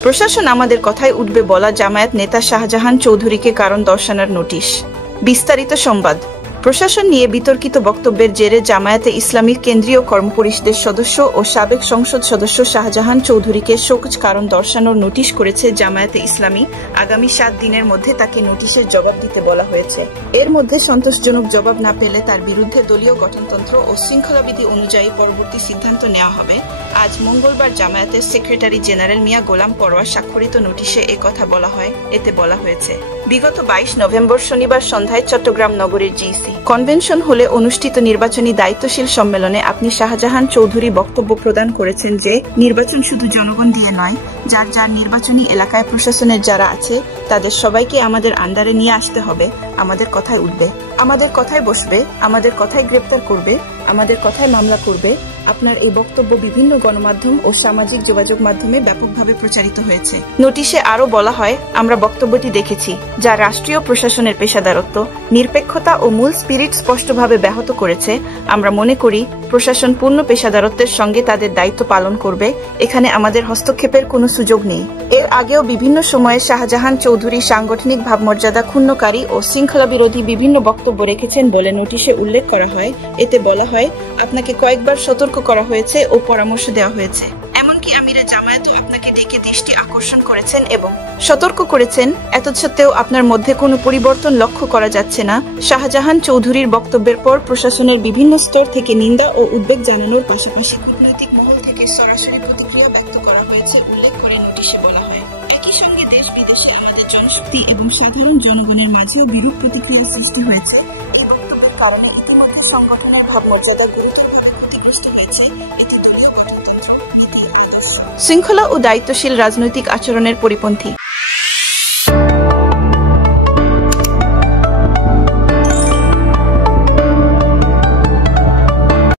প্রশাসন আমাদের কথায় উঠবে বলা জামায়াত নেতা শাহজাহান চৌধুরীকে কারণ দর্শানোর নোটিশ। বিস্তারিত সংবাদ। প্রশাসন নিয়ে বিতর্কিত বক্তব্যের জেরে জামায়াতে ইসলামীর কেন্দ্রীয় কর্মপরিষদের সদস্য ও সাবেক সংসদ সদস্য শাহজাহান চৌধুরীকে শোকজ কারণ দর্শানোর নোটিশ করেছে জামায়াতে ইসলামী। আগামী 7 দিনের মধ্যে তাকে নোটিশের জবাব দিতে বলা হয়েছে। এর মধ্যে সন্তোষজনক জবাব না পেলে তার বিরুদ্ধে দলীয় গঠনতন্ত্র ও শৃঙ্খলাবিধি অনুযায়ী পরবর্তী সিদ্ধান্ত নেওয়া হবে। আজ মঙ্গলবার জামায়াতের সেক্রেটারি জেনারেল মিয়া গোলাম পরোয়ার স্বাক্ষরিত নোটিশে কথা বলা হয়। এতে বলা হয়েছে, বিগত 22 নভেম্বর শনিবার সন্ধ্যায় চট্টগ্রাম নগরীর জিসি কনভেনশন হলে অনুষ্ঠিত নির্বাচনী দায়িত্বশীল সম্মেলনে আপনি শাহজাহান চৌধুরী বক্তব্য প্রদান করেছেন যে নির্বাচন শুধু জনগণ দিয়ে নয়, যার যার নির্বাচনী এলাকায় প্রশাসনের যারা আছে তাদের সবাইকে আমাদের আন্ডারে নিয়ে আসতে হবে। আমাদের কথায় উঠবে, আমাদের কথায় বসবে, আমাদের কথায় গ্রেপ্তার করবে, আমাদের কথায় মামলা করবে। আপনার এই বক্তব্য বিভিন্ন গণমাধ্যম ও সামাজিক যোগাযোগ মাধ্যমে ব্যাপকভাবে প্রচারিত হয়েছে। নোটিশে আরও বলা হয়, আমরা বক্তব্যটি দেখেছি যা রাষ্ট্রীয় প্রশাসনের পেশাদারত্ব, নিরপেক্ষতা ও মূল স্পিরিট স্পষ্টভাবে ব্যাহত করেছে। আমরা মনে করি প্রশাসন পূর্ণ পেশাদারত্বের সঙ্গে তাদের দায়িত্ব পালন করবে। এখানে আমাদের হস্তক্ষেপের কোনো সুযোগ নেই। এর আগেও বিভিন্ন সময়ে শাহজাহান চৌধুরী সাংগঠনিক ভাবমর্যাদা ক্ষুণ্ণকারী ও শৃঙ্খলা বিরোধী বিভিন্ন বক্তব্য রেখেছেন বলে নোটিশে উল্লেখ করা হয়। এতে বলা হয়, আপনাকে কয়েকবার সতর্ক করা হয়েছে ও পরামর্শ দেওয়া হয়েছে। এমনকি আমিরে জামায়াতও আপনাকে ডেকে দৃষ্টি আকর্ষণ করেছেন এবং সতর্ক করেছেন। এতসত্ত্বেও আপনার মধ্যে কোনো পরিবর্তন লক্ষ্য করা যাচ্ছে না। শাহজাহান চৌধুরীর বক্তব্যের পর প্রশাসনের বিভিন্ন স্তর থেকে নিন্দা ও উদ্বেগ জানানোর পাশাপাশি কূটনৈতিক মহল থেকে সরাসরি প্রতিক্রিয়া ব্যক্ত করা হয়েছে উল্লেখ করে নোটিশে বলা হয়। একই সঙ্গে দেশ বিদেশে আমাদের জনশক্তি এবং সাধারণ জনগণের মাঝেও বিরূপ প্রতিক্রিয়ার সৃষ্টি হয়েছে। এই বক্তব্যের কারণে ইতিমধ্যে সংগঠনের ভাবমর্যাদা গুরুতরভাবে ক্ষতিগ্রস্ত হয়েছে। এতে দলীয় গঠনতন্ত্র, নীতি, আদর্শ, শৃঙ্খলা ও দায়িত্বশীল রাজনৈতিক আচরণের পরিপন্থী।